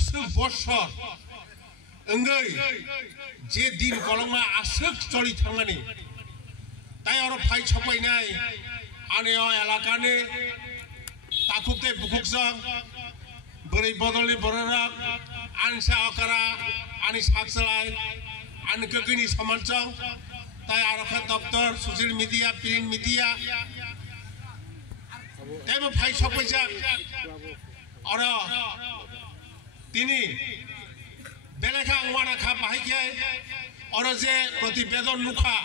asuk bosor enggai je din kolongma asuk choli thangmani tai aro phai chopai nai ane o elakane takukte bukuksang beri bodoli borarak ansa okara ani saksalai ani kekini samancang tai aro kha daftar social media print media taibo phai chopai jak aro tini belekha angwana kha bahaikai aro je protibedon nukha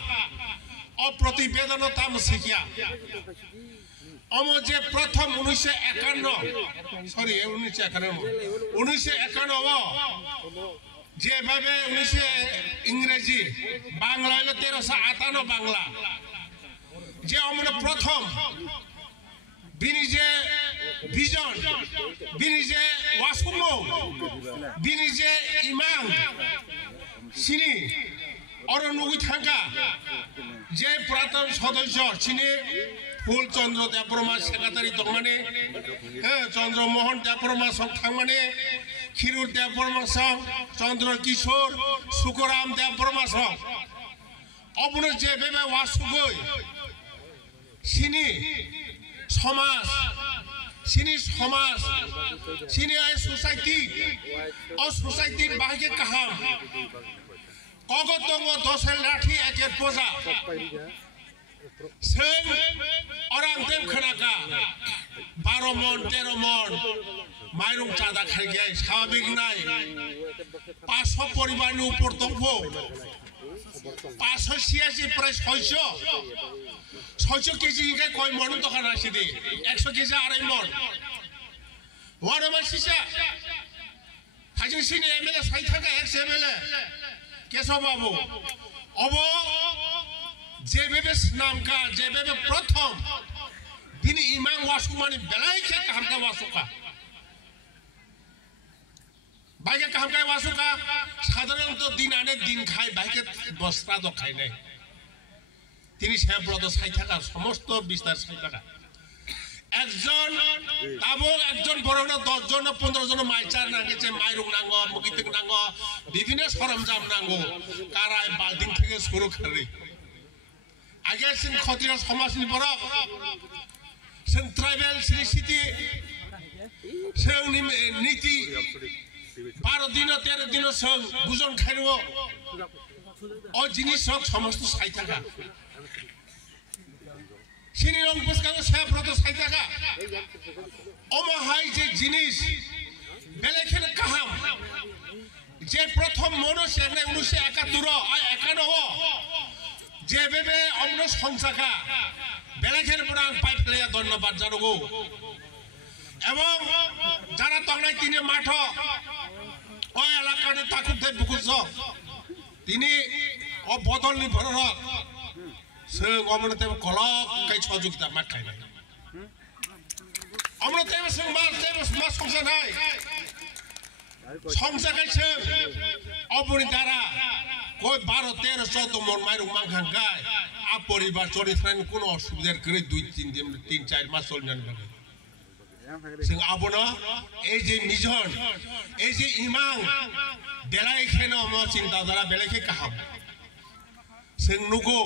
o protibedon tam sikya omo je prothom 1951 sorry 1951 যেভাবে 19 ইংরেজি বাংলা হলো 1358 বাংলা যে আমরা প্রথম বিনি যে vision বিনি যে ওয়াসুম বিনি যে ইমাম সিনি অরণুগি থাকা যে পুরাতন সদস্য সিনি ফুলচন্দ্র দেববর্মা সেক্রেটারি দংমানে চন্দ্রমোহন দেববর্মা সং থাংমানে ক্ষীরুর দেববর্মা সং চন্দ্র কিশোর সুকরাম দেববর্মা সং অবনে যে বেবে ওয়াসুগই সিনি সমাজ সিনি সমাজ সিনি আই সোসাইটি ও সোসাইটির বাহিকে কাহাম কগতঙ্গ দশের লাঠি একের পোজা जों orang tem khenaka 12 मन 13 मन माइरं चादा खाइगाय स्वाभाविक नाय 500 परिबारनि उपर दंफो 586 प्राय 600 केजि इनखाय कय मन दखान आसिदि 100 केजि आराय मन वाना मासिसा हाजिं सिनि एमएलए साइ थाका एक्स एमएलए केशव बाबू अब जेबेबे नामका जेबेबे प्रथम दिनी इमाम वासुमानी बेलायखे कामका वासुका बाइके कामका वासुका साधारणत दिन आने दिन खाय बाइके बस्ता द खाय नै तिनी सेब्रद साइ थाका समस्त बिस्तार साइ थाका একজন তাবো একজন বড়না 10 জন 15 জন মাইচার নাগেছে মাইরুং নাঙ্গো মুগিতিক নাঙ্গো বিভিন্ন সরঞ্জাম নাঙ্গো কারাই বালদিং থেকে শুরু করে আগে সিন খতিরা সমাজনি বরক সিন ট্রাইবেল সিটি সিন নীতি 12 দিন 13 দিন সং বুজন খাইরো ও জিনিস সব সমস্ত সাই থাকা সিনি রং পুস্কানো সেব্রত সাই থাকা অমহাই যে জিনিস বেলেখেন কাহাম যে প্রথম মনুষ্য 1971 যে বেবে অন্য সংসাকা বেলেখেন পুরাং পাইপলাইয়া ধন্যবাদ জানাবো এবং যারা তংনাই তিনি মাঠ ওই এলাকাতে তাকুতে বুকুছ তিনি ও বদলনি ভরক जों अमरते कलक काय सहयोगिता मात खायनाय अमरते जों मा संसार नाय संसार कायसो अबनि दारा कोय 12 13 14 मन माइरं मांखांगाय आ परिबार चरिथ्रानि कोनो असुबिधार करे 2-3 दिन 3-4 मास चलनानै बागै जों आबनो এই যে মিজন এই যে ইমাম বেলাইখেনো म चिंता दारा बेलाइखे काहाम जों नुगो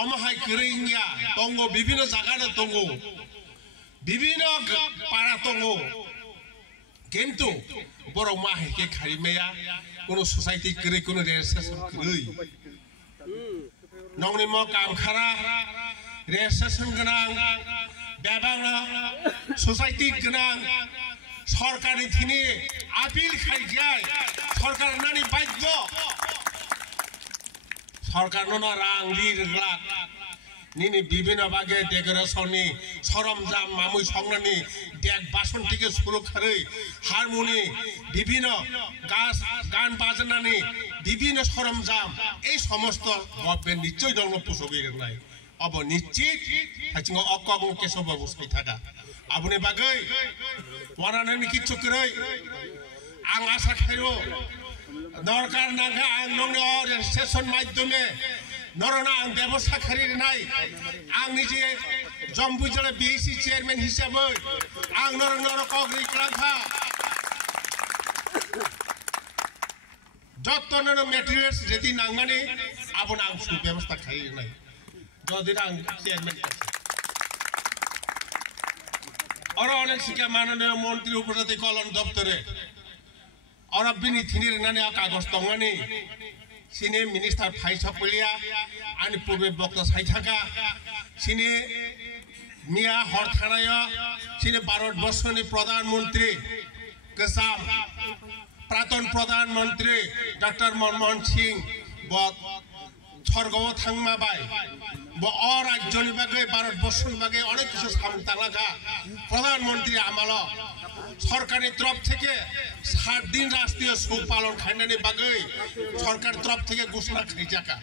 अमहाय करेंया तंगो विभिन्न जागाने तंगो विभिन्न पारा तंगो किंतु बरं माहेके खारिमेया कोनो सोसाइटी करे कोनो रेजिस्ट्रेशन करे नंगनि म काम खारा रेजिस्ट्रेशन गोनां बेबांना सोसाइटी गोनां सरकारनि थिनि आपिल खाइगाय सरकार नानि बाध्य सरकार ना रां लिरलाक निनि विभिन्न बागे डेकोरेशननि सरमजाम मामुइ संनानि देख बासन থেকে শুরু করে হারমোনি বিভিন্ন গান বাজনাनि বিভিন্ন সরমজাম এই সমস্ত গভর্নমেন্ট নিশ্চয় দল পুষবি নাই अब निश्चित हाचिङ अक्कगो केशव बाबु साइ थाका आबुनि बागै वानानानि किच्छु करे आं आशा खायो दरकार नागा आं नंनि रेजिस्ट्रेशन माध्यमे नरना आं व्यवस्था खारिनाय आं निजे जम्बु जिल्ला बीएससी चेयरमैन हिसाबै आं नर कग्रि क्लाखा যত্ন মেটেরিয়ালস যদি নাঙ্গানি আবন আং সুব্যবস্থা খাই নাই যদি আং চেয়ারম্যান ওরা অনেক শিক্ষা মাননীয় মন্ত্রী উপজাতি কল্যাণ দপ্তরে ওরা বিনি থিনির নানি কাগজ দঙ্গানি সিনে মিনিস্টার ফাইসা পলিয়া আনি পূর্বে বক্তা সাইথাকা সিনে মিয়া হর থানায় সিনে ভারতবর্ষনি প্রধানমন্ত্রী গোসাম প্রাক্তন প্রধানমন্ত্রী ডক্টর মনমোহন সিং স্বর্গও থাংমাবাই রাজ্যনি বাকে ভারতবর্ষনি বাকে অনেক কিছু সামতালাকা প্রধানমন্ত্রী আমল সরকারের তরফ থেকে 7 দিন রাষ্ট্রীয় শোক পালন খাইনানি বাকে সরকার তরফ থেকে ঘোষণা খাইজাকা